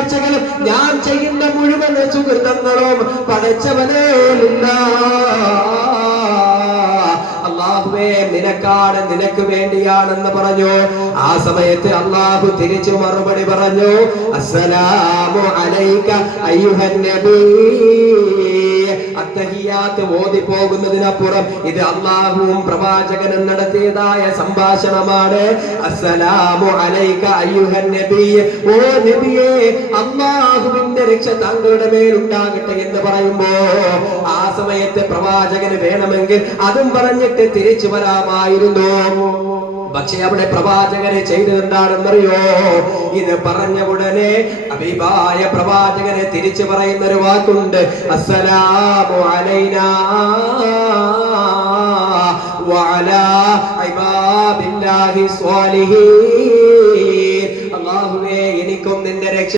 നേർച്ചകളും ഞാൻ ചെയ്യുന്ന മുഴുവൻ സുകൃതങ്ങളും പടച്ചവനേ അല്ലാഹുവേ നിനക്കാണ്, നിനക്ക് വേണ്ടിയാണെന്ന് പറഞ്ഞു. ആ സമയത്ത് അല്ലാഹു തിരിച്ചു മറുപടി പറഞ്ഞു, അസ്സലാമു അലൈക അയ്യുഹൻ നബി. അത്തഹിയാത്ത് ഓതി പോകുന്നതിനപ്പുറം ഇത് അല്ലാഹുവും പ്രവാചകനും നടത്തിയതായ സംഭാഷണമാണ്. അസ്സലാമു അലൈക അയ്യുഹൻ നബി, ഓ നബിയേ അല്ലാഹുവിന്റെ രക്ഷ താങ്കളുടെ മേൽ ഉണ്ടാകട്ടെ എന്ന് പറയുമ്പോ ആ സമയത്ത് പ്രവാചകന് വേണമെങ്കിൽ അതും പറഞ്ഞിട്ട് തിരിച്ചു വരാമായിരുന്നു. പക്ഷെ അവിടെ പ്രവാചകനെ ചെയ്തതെന്താണെന്നറിയോ? ഇത് പറഞ്ഞ ഉടനെ ഹബീബായ പ്രവാചകനെ തിരിച്ചു പറയുന്ന ഒരു വാക്കുണ്ട്, അസ്സലാമു അലൈനാ വഅലാ ഇബാദില്ലാഹി സ്വാലിഹീൻ. അല്ലാഹുവേ എനിക്കും നിന്റെ രക്ഷ